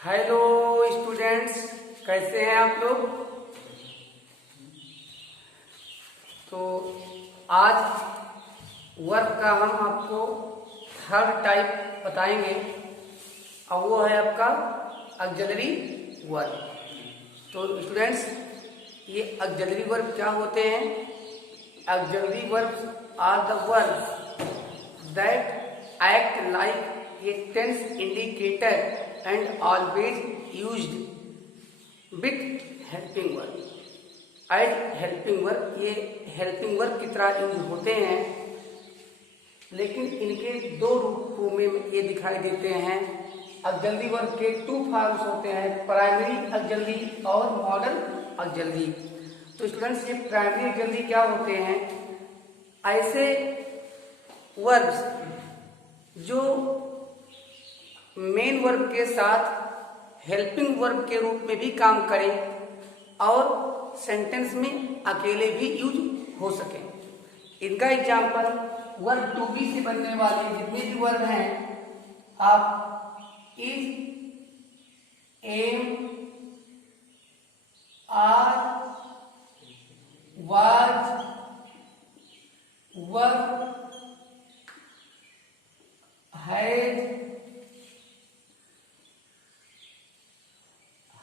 Hello students, कैसे हैं आप लोग। तो आज वर्ब का हम आपको थर्ड टाइप बताएंगे और वो है आपका ऑक्सिलरी वर्ब। तो स्टूडेंट्स, ये ऑक्सिलरी वर्ब क्या होते हैं। Auxiliary verbs are the verbs that act like a tense indicator and always used with helping verb। As helping verb, ये हेल्पिंग वर्ब की तरह यूज होते हैं, लेकिन इनके दो रूपों में ये दिखाई देते हैं। ऑक्सिलरी वर्ब के टू फॉर्म्स होते हैं, प्राइमरी ऑक्सिलरी और मॉडल ऑक्सिलरी। तो स्टूडेंट्स, ये प्राइमरी ऑक्सिलरी क्या होते हैं? ऐसे वर्ब्स जो मेन वर्ब के साथ हेल्पिंग वर्ब के रूप में भी काम करें और सेंटेंस में अकेले भी यूज हो सके। इनका एग्जाम्पल वर्ब टू बी से बनने वाले जितने भी वर्ब हैं, आप is, am, are, was, were, had,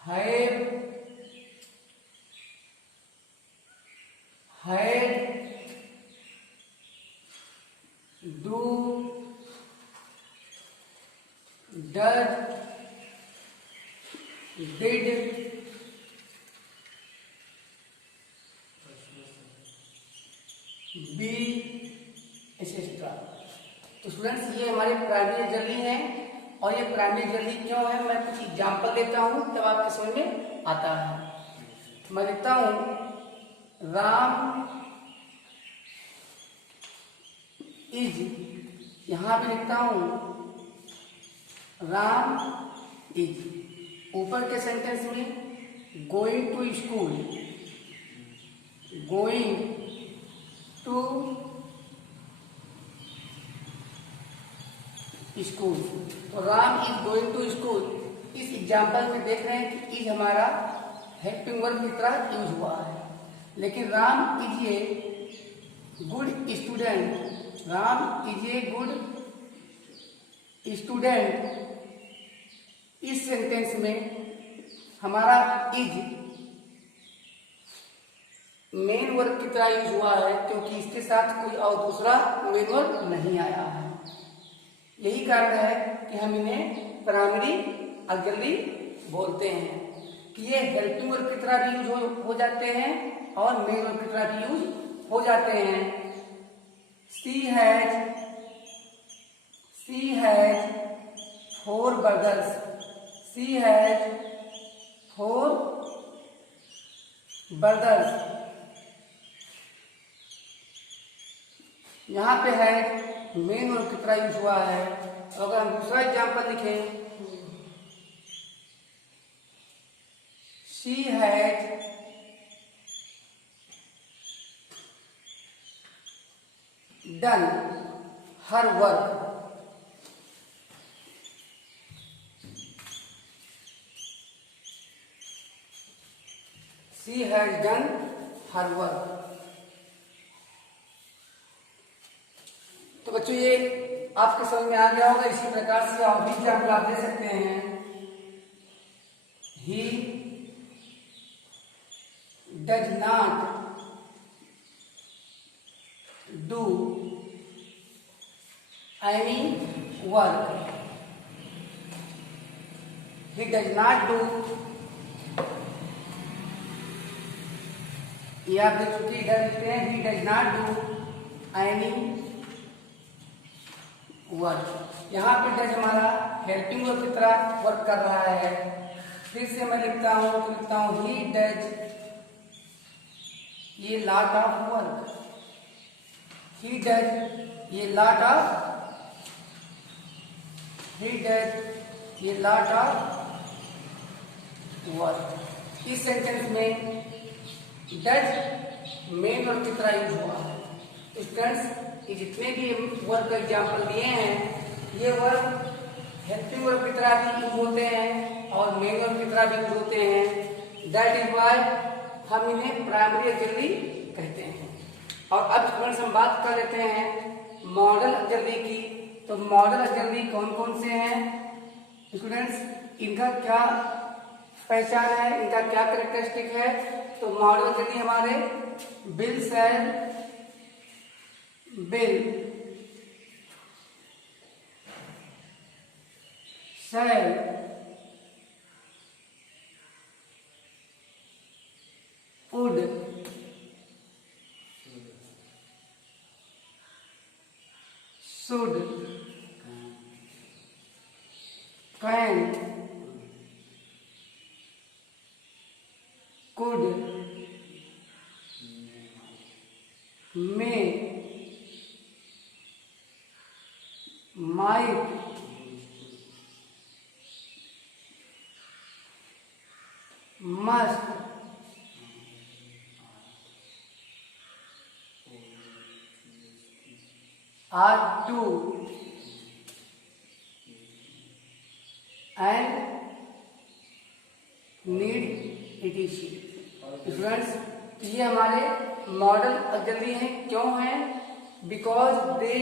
have, do, does, did, be, etcetera. तो स्टूडेंट्स, ये हमारे प्राइमरी ऑक्सिलरी हैं और ये प्राइमरी ऑक्सिलरी क्यों है, मैं कुछ एग्जाम्पल देता हूं तब आपके समझ में आता है। मैं लिखता हूं राम इज, यहां पे लिखता हूं राम इज। ऊपर के सेंटेंस में going to school, going to school, तो Ram is going to school. इस एग्जाम्पल में देख रहे हैं कि इज हमारा हेल्पिंग वर्ब की तरह यूज हुआ है, लेकिन Ram is a good student, Ram is a good student. इस सेंटेंस में हमारा इज मेन वर्ब की तरह यूज हुआ है, क्योंकि इसके साथ कोई और दूसरा मेन वर्ब नहीं आया है। यही कारण है कि हम इन्हें प्राइमरी ऑक्सिलरी बोलते हैं कि ये हेल्पिंग वर्ब की तरह भी यूज हो जाते हैं और मेन वर्ब की तरह भी यूज हो जाते हैं। She has 4 brothers, she has 4 brothers। यहाँ पे है मेन वर्ब की तरह यूज हुआ है। तो अगर हम दूसरा एग्जाम्पल लिखें, she has done her work, she has done her work. तो बच्चों, ये आपके समझ में आ गया होगा। इसी प्रकार से और भी एग्जाम्पल आप दे सकते हैं। He does not do any work, he does not do, ये आप देख चुके इधर लिखते हैं he does not do any work. यहाँ पे डज हमारा हेल्पिंग वर्ब की तरह वर्क कर रहा है। फिर से मैं लिखता हूं तो लिखता हूं ही डज, ये lot of work, he does ये लॉट ऑफ, ही डज ये लॉट ऑफ वर्क। इस सेंटेंस में डज मेन वर्ब की तरह यूज हुआ है। स्टूडेंट्स, ये जितने भी वर्ब का एग्जाम्पल दिए हैं, ये वर्ब हेल्पिंग वर्ब की तरह भी यूज होते हैं और तरह भी यूज होते हैं। दैट इज वाई हम इन्हें प्राइमरी ऑक्सिलरी कहते हैं। और अब स्टूडेंट्स हम बात कर लेते हैं मॉडल ऑक्सिलरी की। तो मॉडल ऑक्सिलरी कौन कौन से हैं स्टूडेंट्स, इनका क्या पहचान है, इनका क्या कैरेक्टरिस्टिक है। तो मॉडल ऑक्सिलरी हमारे will shall, would, should, can, could, may, might, must, ought to, and need etc। Students, ये हमारे मॉडल ऑक्सिलरी हैं। क्यों हैं? Because they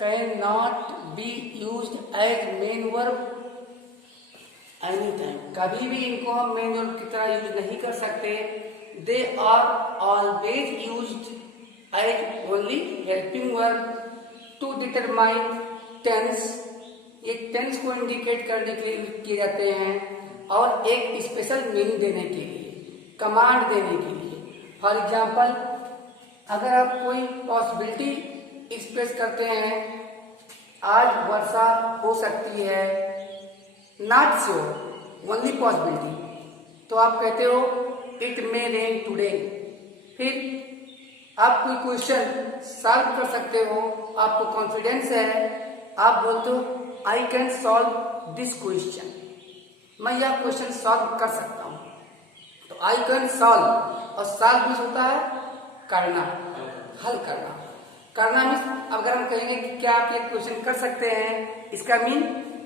can not be used as main verb any time. कभी भी इनको हम मेन वर्ब की तरह यूज नहीं कर सकते। They are always used as only helping verb to determine tense. ये टेंस को इंडिकेट करने के लिए किए जाते हैं और एक स्पेशल मीनिंग देने के लिए, कमांड देने के लिए। फॉर एग्जाम्पल, अगर आप कोई पॉसिबिलिटी एक्सप्रेस करते हैं, आज वर्षा हो सकती है, नॉट श्योर, ओनली पॉसिबिलिटी, तो आप कहते हो इट मे रेन टुडे। फिर आप कोई क्वेश्चन सॉल्व कर सकते हो, आपको कॉन्फिडेंस है, आप बोलते हो I can solve this question, मैं यह क्वेश्चन सॉल्व कर सकता हूं। तो आई कैन सॉल्व, और सॉल्व मीन्स होता है करना, हल करना। करना मीन्स अगर हम कहेंगे कि क्या आप ये क्वेश्चन कर सकते हैं, इसका मीन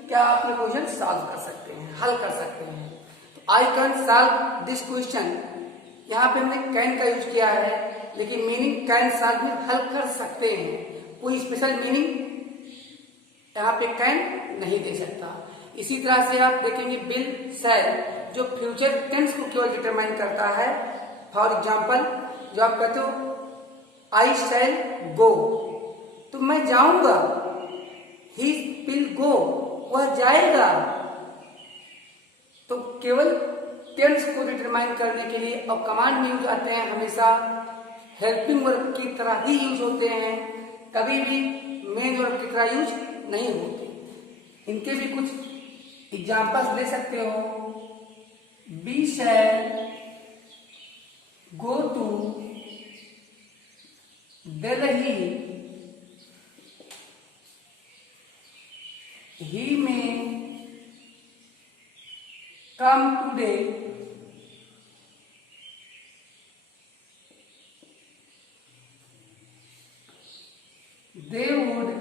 क्या आप ये क्वेश्चन सॉल्व कर सकते हैं, हल कर सकते हैं। तो I can solve this question, यहाँ पे हमने कैन का यूज किया है, लेकिन मीनिंग कैन सॉल्व में हल कर सकते हैं। कोई स्पेशल मीनिंग यहाँ पे कैन नहीं दे सकता। इसी तरह से आप देखेंगे बिल शैल, जो फ्यूचर टेंस को केवल डिटरमाइन करता है। फॉर एग्जाम्पल, जो आप कहते हो आई शैल गो, तो मैं जाऊंगा, ही विल गो, वह जाएगा। तो केवल टेंस को डिटरमाइन करने के लिए और कमांड में यूज आते हैं, हमेशा हेल्पिंग वर्ब की तरह ही यूज होते हैं, कभी भी मेन वर्ब की तरह यूज नहीं होते। इनके भी कुछ एग्जांपल्स ले सकते हो। We shall go to Delhi, he may come today, they would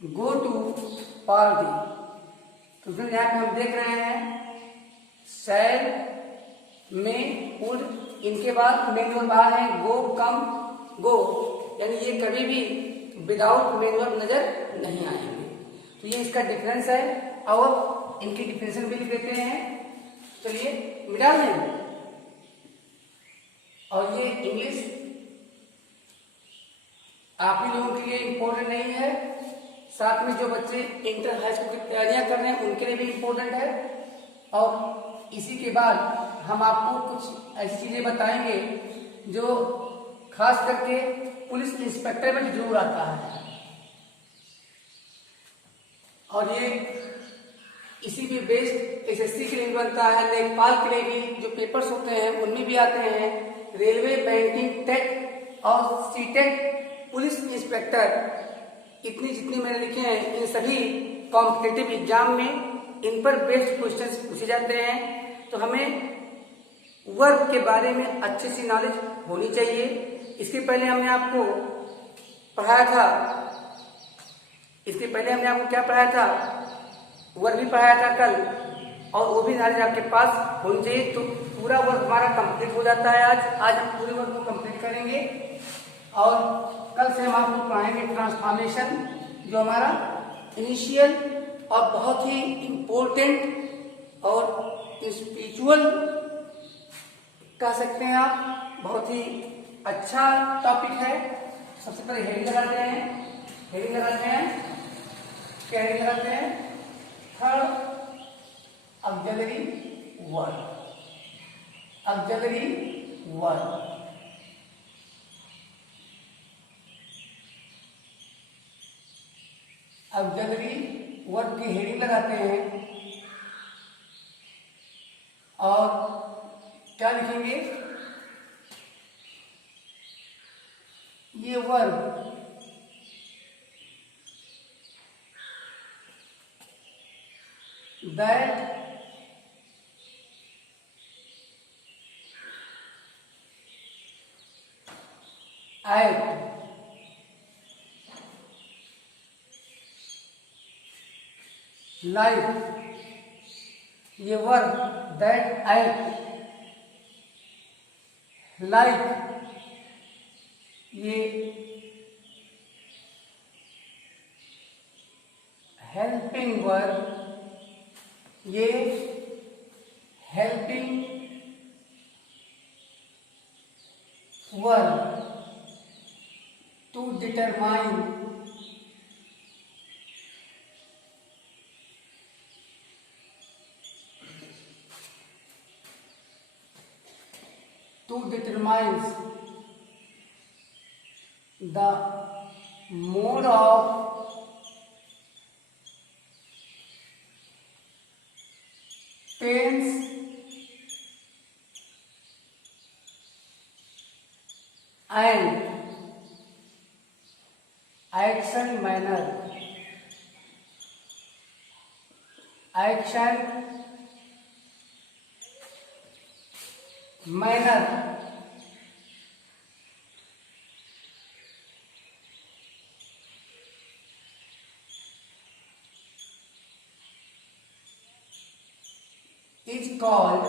go to party। तो फिर यहाँ पे हम देख रहे हैं शैल में वुड, इनके बाद मेन वर्ब आ रहे हैं गो, कम, गो, यानी ये कभी भी विदाउट मेन वर्ब नजर नहीं आएंगे। तो ये इसका डिफरेंस है। और इनकी डिफिनेशन भी लिख देते हैं, चलिए मिटा लें। और ये इंग्लिश आप ही लोगों के लिए इम्पोर्टेंट नहीं है, साथ में जो बच्चे इंटर हाई स्कूल की तैयारियां कर रहे हैं उनके लिए भी इम्पोर्टेंट है। और इसी के बाद हम आपको कुछ ऐसी चीजें बताएंगे जो खास करके पुलिस इंस्पेक्टर में जरूर आता है। और ये इसी भी बेस्ड एसएससी के लिए बनता है, लेखपाल के लिए भी जो पेपर्स होते हैं उनमें भी आते हैं। रेलवे, बैंकिंग, टेक और सीटेक, पुलिस इंस्पेक्टर, इतनी जितनी मैंने लिखे हैं, इन सभी कॉम्पिटिटिव एग्जाम में इन पर बेस्ड क्वेश्चंस पूछे जाते हैं। तो हमें वर्ब के बारे में अच्छी सी नॉलेज होनी चाहिए। इसके पहले हमने आपको पढ़ाया था, इसके पहले हमने आपको क्या पढ़ाया था, वर्ग भी पढ़ाया था कल, और वो भी नॉलेज आपके पास होनी चाहिए। तो पूरा वर्ग हमारा कंप्लीट हो जाता है। आज हम पूरे वर्ग को कंप्लीट करेंगे और कल से हम आपको पढ़ाएंगे ट्रांसफॉर्मेशन, जो हमारा इनिशियल और बहुत ही इम्पोर्टेंट और स्पिरिचुअल कह सकते हैं आप, बहुत ही अच्छा टॉपिक है। सबसे पहले हेडिंग लगाते हैं, हेडिंग लगाते हैं, क्या हेडिंग लगाते हैं, third auxiliary verb, auxiliary verb. Auxiliary verb की हेडिंग लगाते हैं और क्या लिखेंगे, ये वर्ब that act like, ये वर्ब that act like, ये हेल्पिंग वर्ब, ये helping verb to determine, to determines the mode of tense and action manner, action manner is called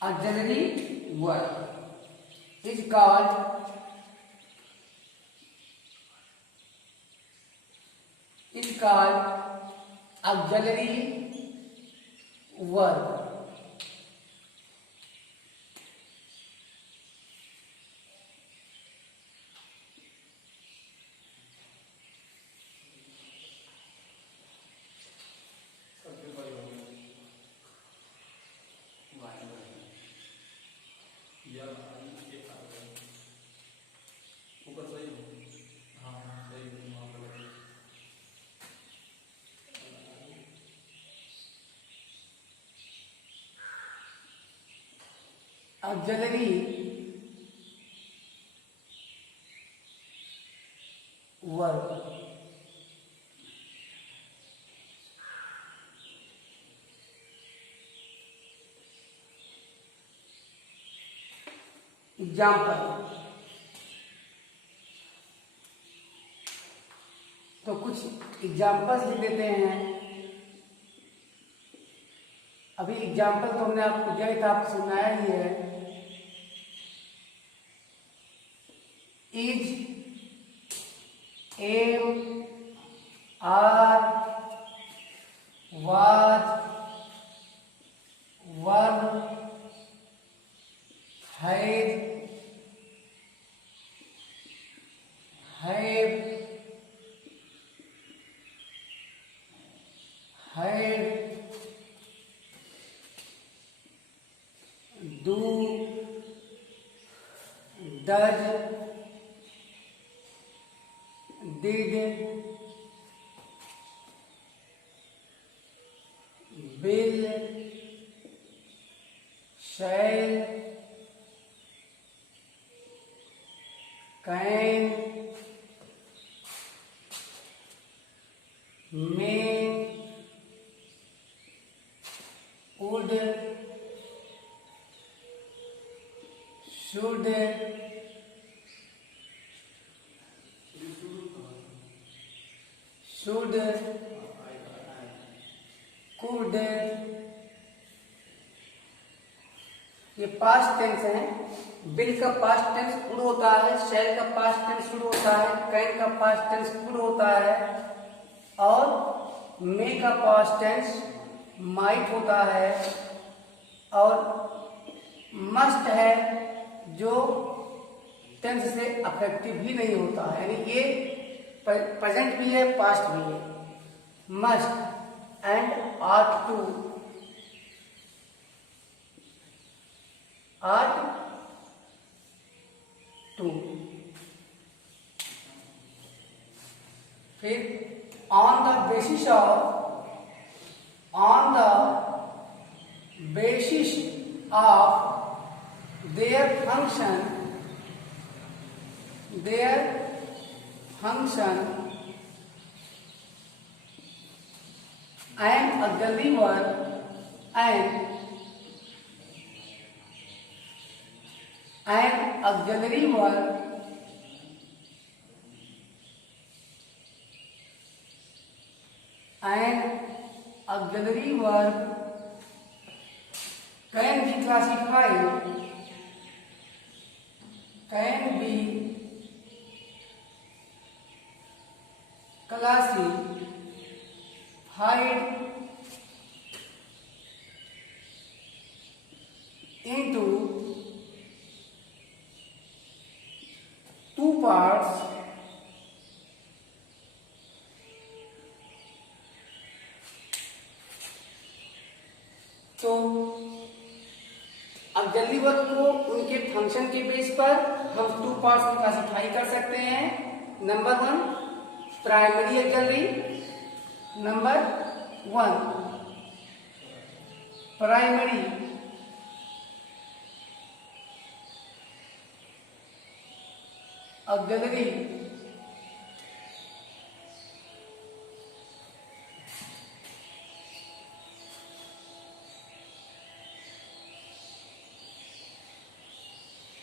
auxiliary verb, is called auxiliary verb। Auxiliary verb, example, तो कुछ examples लिख देते हैं। अभी example तो हमने आपको दिया था, आपको सुनाया ही है। Is, am, are, was, were, has, have, had, do, does, did, will, shall, can, may, would, should, should, could, ये पास्ट टेंस है। बिल का पास्ट टेंस कुड होता है, शेल का पास्ट टेंस शुड होता है, कैन का पास्ट टेंस कुड होता है, और मे का पास्ट टेंस माइट होता है, और मस्ट है जो टेंस से अफेक्टिव ही नहीं होता है, यानी ये प्रेजेंट भी है पास्ट भी है। Must and ought to, ought to. फिर on the basis of, on the basis of their function, their function and auxiliary verb and auxiliary verb and auxiliary verb can be classified, can be classified into two parts, तो auxiliary verb को उनके function के base पर हम two parts में classify कर सकते हैं। Number 1 primary auxiliary, number 1 primary auxiliary,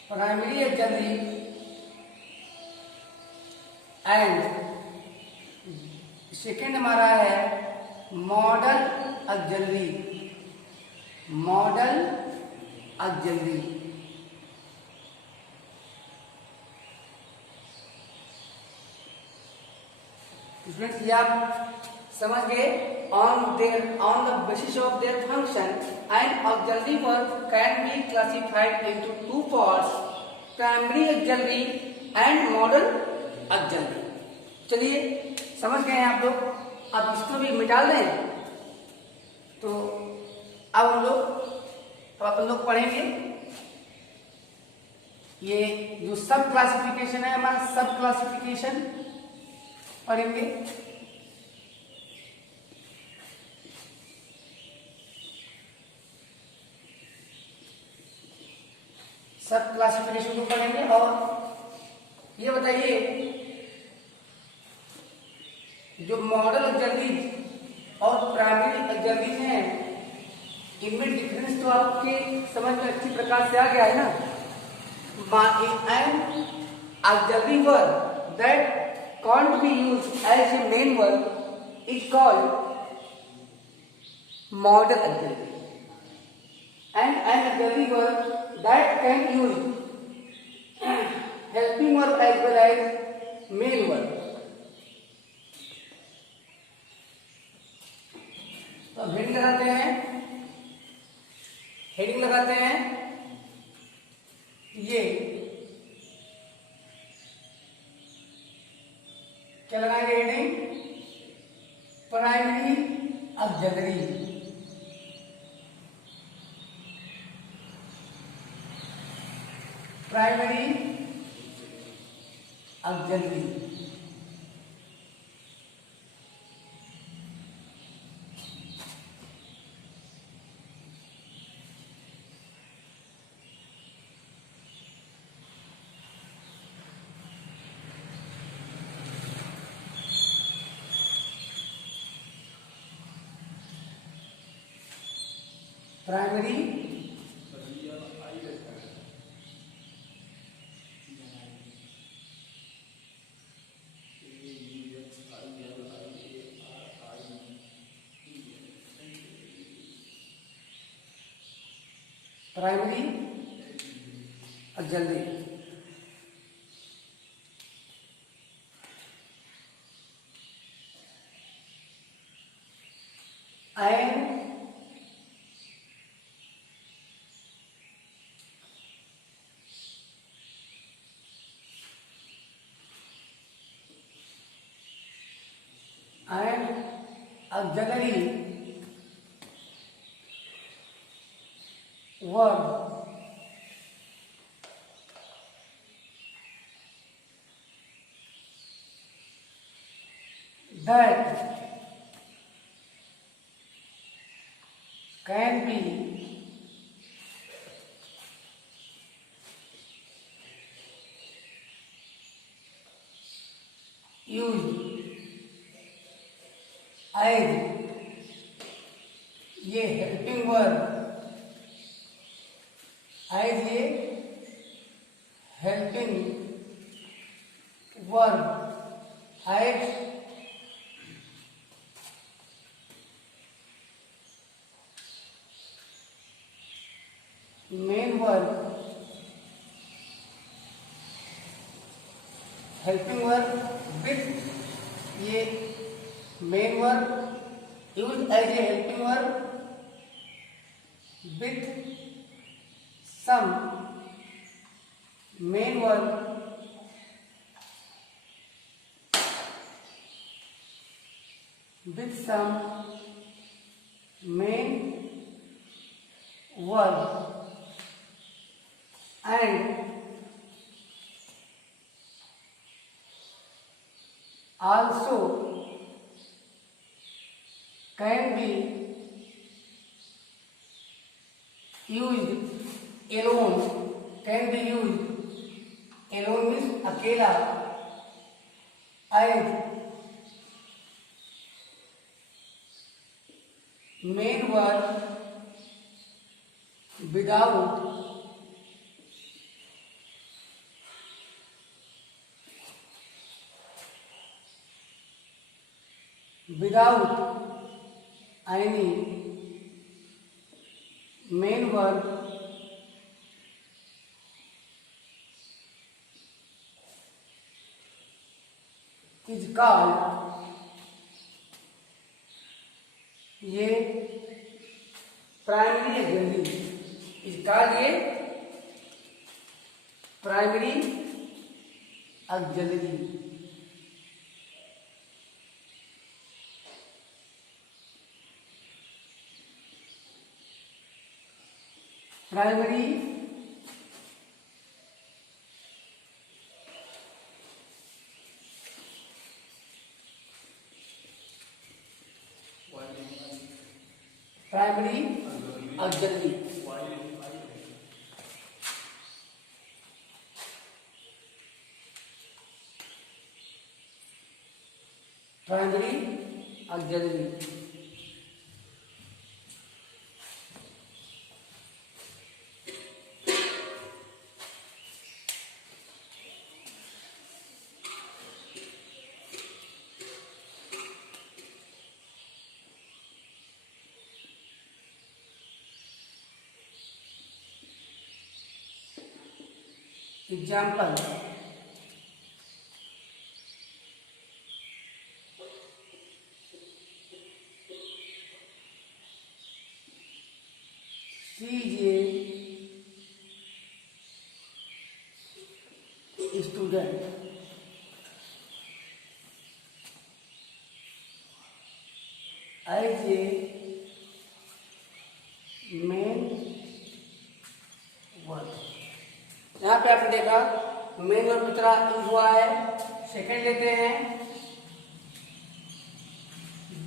primary auxiliary and second हमारा है model auxiliary, model auxiliary. Students ये आप समझ गए। On the basis of their function and auxiliary verb can be classified into two parts, primary auxiliary and model auxiliary. चलिए समझ गए हैं आप लोग। अब इसको भी मिटा दें तो अब हम लोग, अब अपन लोग पढ़ेंगे ये जो सब क्लासिफिकेशन है हमारा, सब क्लासिफिकेशन पढ़ेंगे। सब क्लासिफिकेशन को पढ़ेंगे। और ये बताइए जो मॉडल ऑक्सिलरी और प्राइमरी ऑक्सिलरी हैं, इनमें डिफरेंस तो आपके समझ में अच्छी प्रकार से आ गया है ना। N auxiliary verb that can't be used as a main verb is called modal auxiliary, and an auxiliary verb that can use helping verb as well as main verb. तो हेडिंग लगाते हैं, हेडिंग लगाते हैं ये क्या लगाएंगे heading? Primary auxiliary, primary auxiliary. Primary primary auxiliary. And auxiliary verb that can be used as ये helping verb, as ये helping verb, as main verb, helping verb with ये main verb use as a helping verb with some main verb with some main verb and also can be used alone, can be used alone means अकेला, as main verb without any main verb is called ये primary auxiliary, is called ये primary auxiliary. Primary primary auxiliary. Primary auxiliary example see student, as a main verb. यहाँ पे आपने देखा main verb की तरह use हुआ है। सेकंड लेते हैं,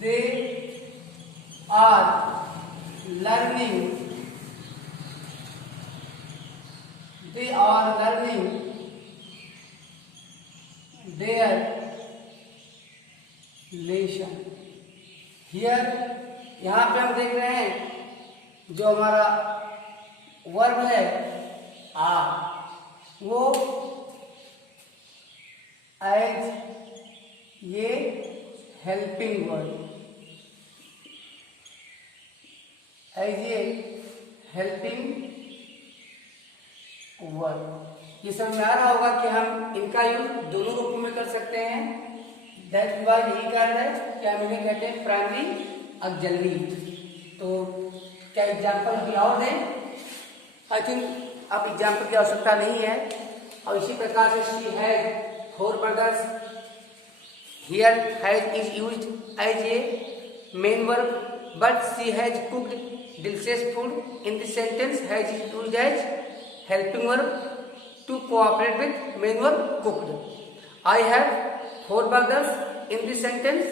they are learning, they are learning their lesson. Here यहाँ पे हम देख रहे हैं जो हमारा वर्ब है आर, वो एज ये हेल्पिंग वर्ब, एज ये हेल्पिंग वर्ब। ये समझ में आ रहा होगा कि हम इनका यूज दोनों रूपों में कर सकते हैं। दैट्स व्हाई यही कारण है कि हम इन्हें कहते हैं प्राइमरी ऑक्सिलरी। तो क्या एग्जाम्पल अभी और दें? आई थिंक अब एग्जाम्पल की आवश्यकता नहीं है। और इसी प्रकार से she has 4 brothers। Here has is used as a main verb, but she has cooked delicious food. In this sentence, has is used as helping verb to cooperate with main verb cooked. I have 4 brothers. In this sentence,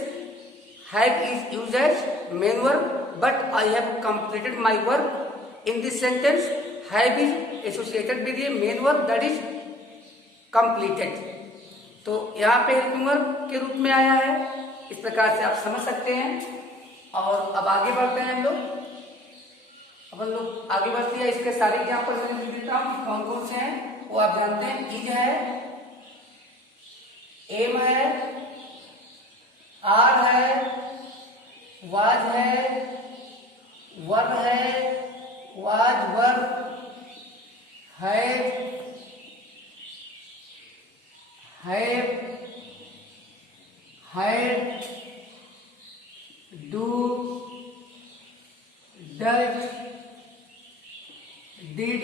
have is used as main verb, but I have completed my work. In this sentence, have is associated with a main verb, that is completed. तो यहाँ पे helping verb के रूप में आया है। इस प्रकार से आप समझ सकते हैं। और अब आगे बढ़ते हैं हम लोग। अपन लोग आगे बढ़ते हैं। इसके सारे एग्जाम्पल मैं लिख देता हूँ कौन कौन से हैं, वो आप जानते हैं। इज है, एम है, आर है, वाज है, वर्ब है, वाज वर्ब है, had, do, does, did,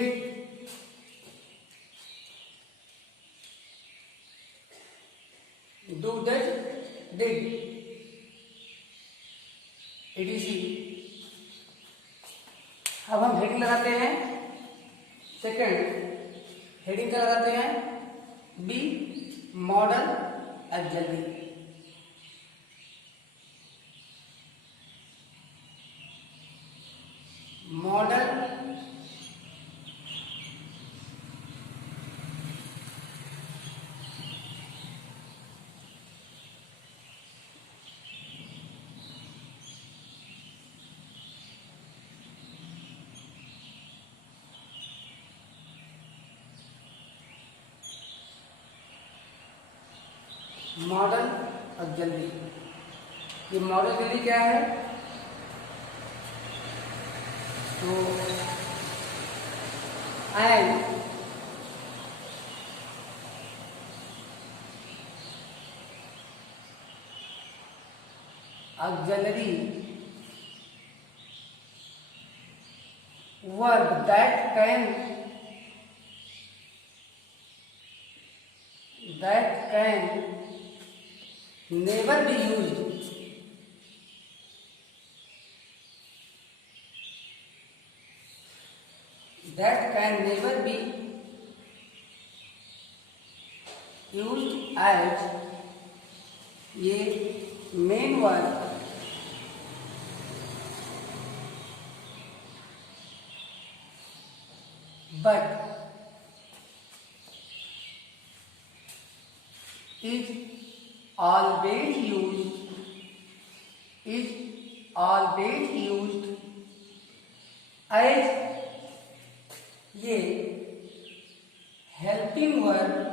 do, does, did, etc। अब हम हेडिंग लगाते हैं। सेकंड हेडिंग का लगाते हैं B, modal auxiliary. Modal modal auxiliary. ये मॉडल ऑक्सिलरी क्या है? तो and auxiliary verb that can never be used as ये main verb but is always used as ये helping verb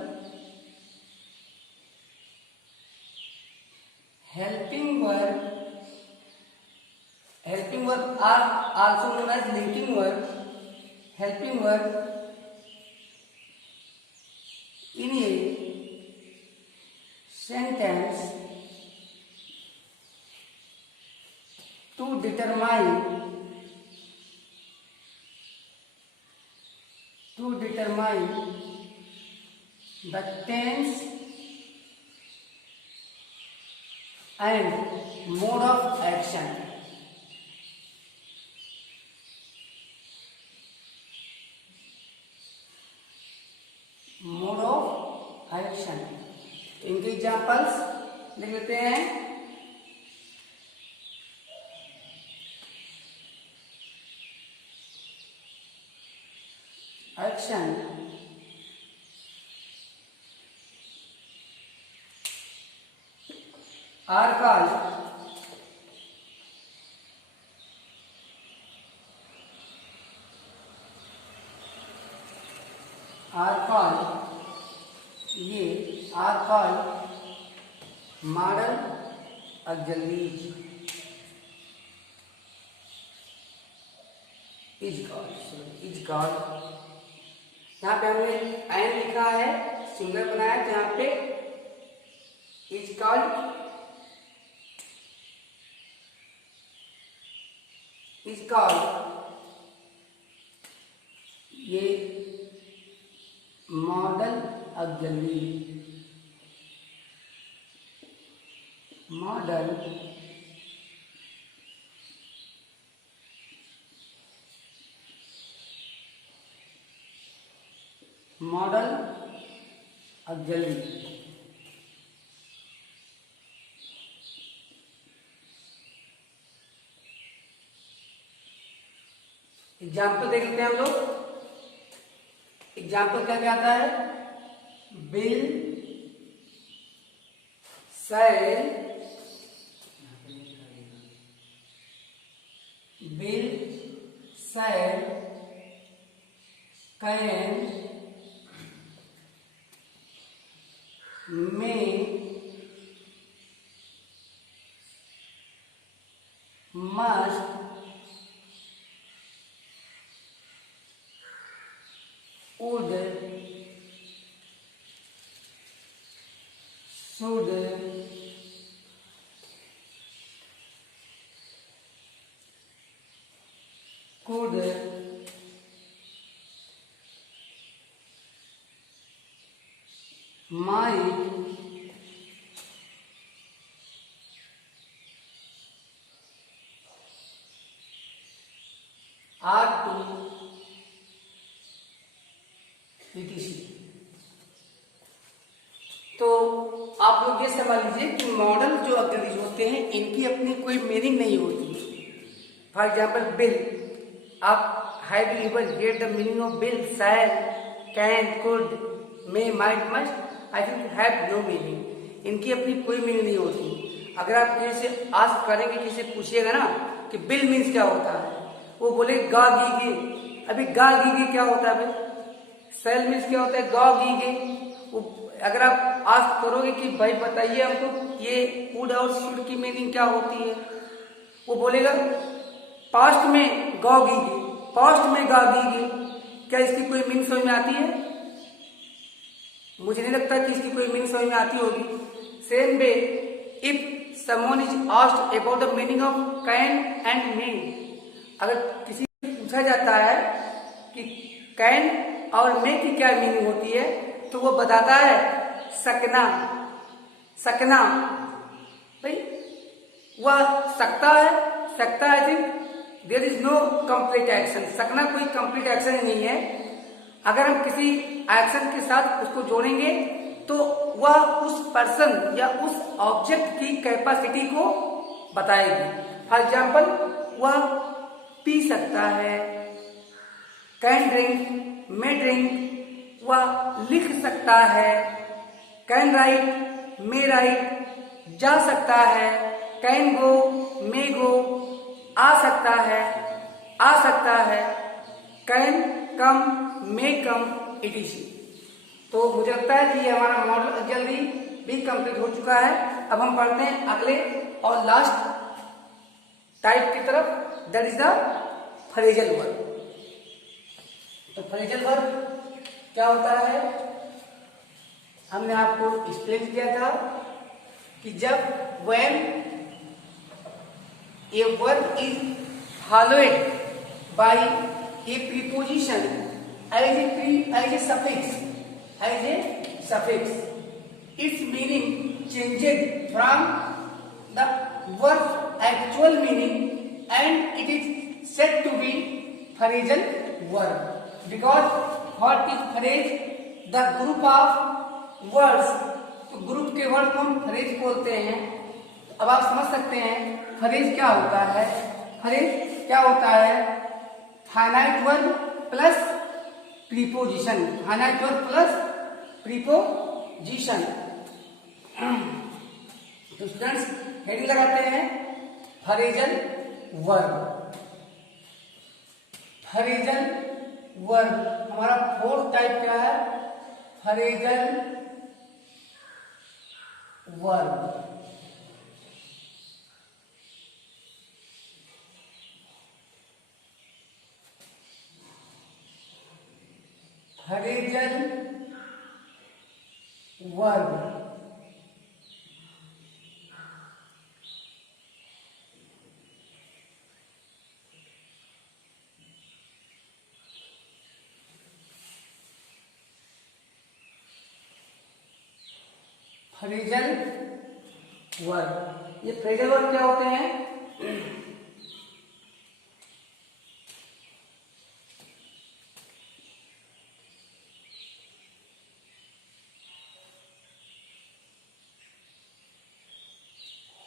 are also known as linking verb, helping verb in a sentence to determine the tense and mode of action. इनके examples लिख लेते हैं। Action, are called, ये are called modal auxiliaries. Is called यहाँ पे हमने N लिखा है, सिंगल बनाया, जहाँ पे इज कॉल्ड ये modal auxiliary, model auxiliary. Example देख लेते हैं हम लोग। एग्जाम्पल क्या क्या आता है? Will shall, will shall can may must would should could might ought to etc। तो आप लोग ये समझ लीजिए कि मॉडल जो ऑक्सिलरीज होते हैं इनकी अपनी कोई मीनिंग नहीं होती। फॉर एग्जाम्पल बिल, आप have you ever get the meaning of will? Shall, can, could, may, might, must, I think have no meaning. इनकी अपनी कोई मीनिंग नहीं होती। अगर आप किसी से आस्क करेंगे, किसी से पूछिएगा ना कि बिल मीन्स क्या होता है, वो बोले गा गीगे। अभी गा गीगे क्या होता है? सेल मीन्स क्या होता है? गा गीगे। अगर आप आस्क करोगे कि भाई बताइए हमको ये वुड और शुड की मीनिंग क्या होती है, वो बोलेगा पास्ट में गा गीगे, पास्ट में गा गीगे। क्या इसकी कोई मीनिंग समझ में आती है? मुझे नहीं लगता कि इसकी कोई मीनिंग समझ में आती होगी। Same way if someone is asked about the meaning of can and मे, अगर किसी से पूछा जाता है कि कैन और मे की क्या मीनिंग होती है, तो वो बताता है सकना, सकना। भाई वह सकता है, सकता है think there is no complete action. सकना कोई कंप्लीट एक्शन ही नहीं है। अगर हम किसी एक्शन के साथ उसको जोड़ेंगे तो वह उस पर्सन या उस ऑब्जेक्ट की कैपेसिटी को बताएगी। फॉर एग्जाम्पल, वह पी सकता है, कैन ड्रिंक, मे ड्रिंक। वह लिख सकता है, कैन राइट, मे राइट। जा सकता है, कैन गो, मे गो। आ सकता है, आ सकता है, can come, may come, etc। तो मुझे लगता है कि ये हमारा मॉडल जल्दी भी कंप्लीट हो चुका है। अब हम पढ़ते हैं अगले और लास्ट टाइप की तरफ, that is the phrasal verb. तो फ्रेजल वर्ब क्या होता है? हमने आपको एक्सप्लेन किया था कि जब when a verb is followed by a preposition as a suffix, its meaning changes from the verb actual meaning and it is said to be phrasal verb, because what is phrase? The group of words। तो group के word को हम phrase बोलते हैं। अब आप समझ सकते हैं फ्रेज क्या होता है। फ्रेज क्या होता है? Finite verb plus preposition, finite verb plus preposition. तो स्टूडेंट्स हेडिंग लगाते हैं फ्रेजल वर्ब। फ्रेजल वर्ब हमारा फोर्थ टाइप क्या है? Phrasal verb. Phrasal verb. Phrasal verb, ये फ्रेजल वर्ब क्या होते हैं?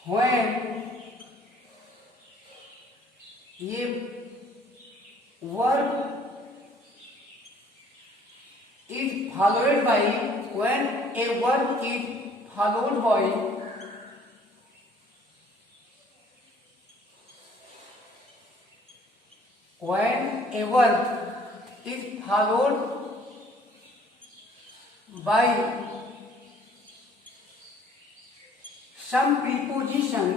when ये verb is followed by, when a verb is followed by when a verb is followed by some preposition,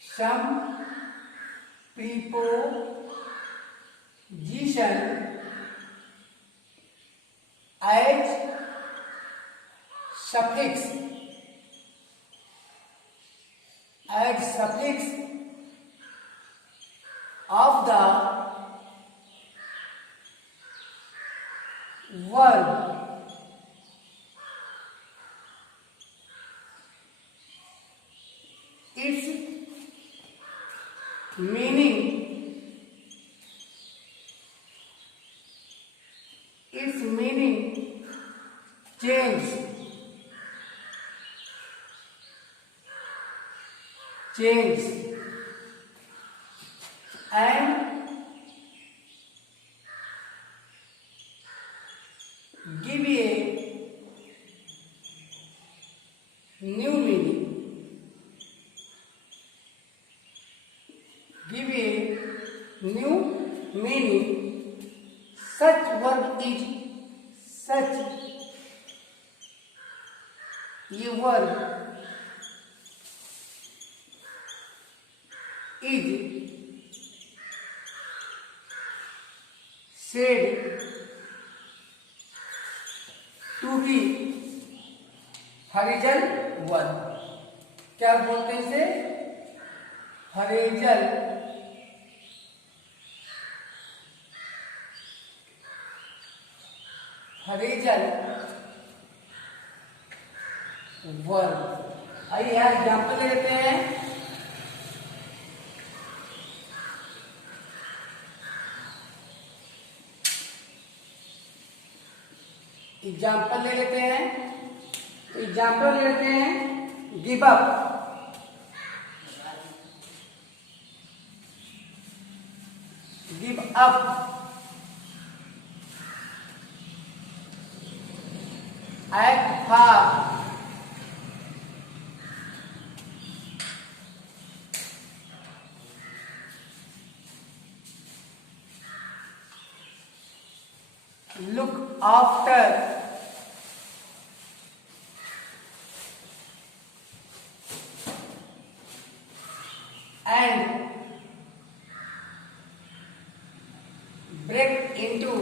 some preposition as suffix, of the verb, its meaning change and give a new meaning, such verb is ये verb is said to be phrasal verb. क्या बोलते हैं इसे? Phrasal verb. आइए यहाँ example ले लेते हैं। एग्जाम्पल ले लेते हैं give up, act far, look after, and break into।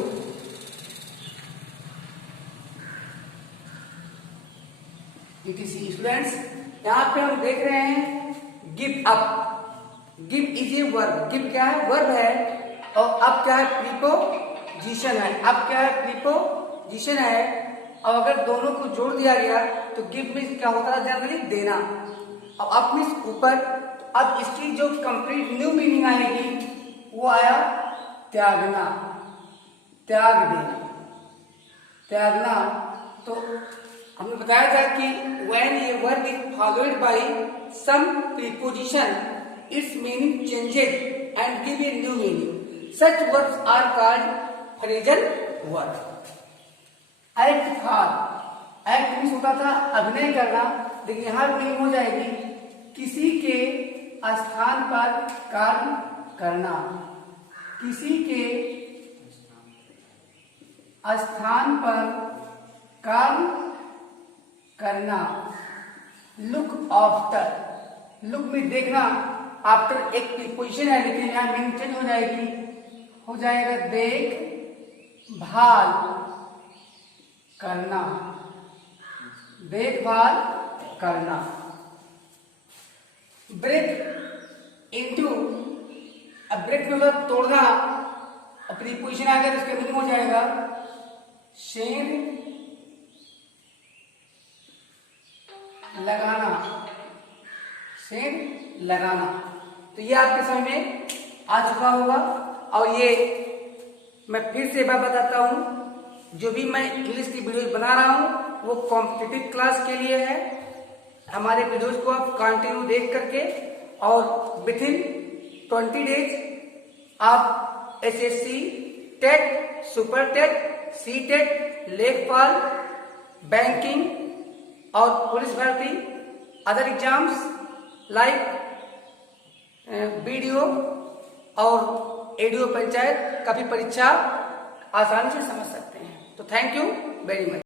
Students, यहाँ पे हम देख रहे हैं give up. Give is a verb. Give क्या है? वर्ब है। और अब क्या है? प्रीपोजिशन है। अब अगर दोनों को जोड़ दिया गया तो गिव मीन्स क्या होता है? जनरली देना। अब अप मीन्स ऊपर। अब इसकी जो कंप्लीट न्यू मीनिंग आएगी वो आया त्यागना, त्याग देना। तो हमने बताया था कि when a verb is followed by some preposition, its meaning changes and give a new meaning. Such verbs are called phrasal verb. Act for, act means होता था अभिनय करना, लेकिन यहाँ मीनिंग हो जाएगी किसी के स्थान पर कार्य करना। किसी के स्थान पर कार्य करना। लुक आफ्टर, लुक में देखना, आफ्टर एक प्रीपोजिशन है, लेकिन यहाँ मीनिंग चेंज हो जाएगी, हो जाएगा देखभाल करना, देखभाल करना। ब्रेक इनटू, अब ब्रेक मतलब तोड़ना, अब प्रीपोजिशन आ गया तो इसका मीनिंग हो जाएगा शेन लगाना, शेन लगाना। तो ये आपके समझ में आ चुका होगा। और ये मैं फिर से एक बार बताता हूं, जो भी मैं इंग्लिश की वीडियोस बना रहा हूं वो कॉम्पिटिटिव क्लास के लिए है। हमारे वीडियोस को आप कंटिन्यू देख करके और विद इन 20 डेज आप SSC, TET, super TET, C TET, लेखपाल, बैंकिंग और पुलिस भर्ती, अदर एग्जाम्स लाइक बीडीओ और एडीओ पंचायत का भी परीक्षा आसानी से समझ सकते हैं। तो थैंक यू वेरी मच।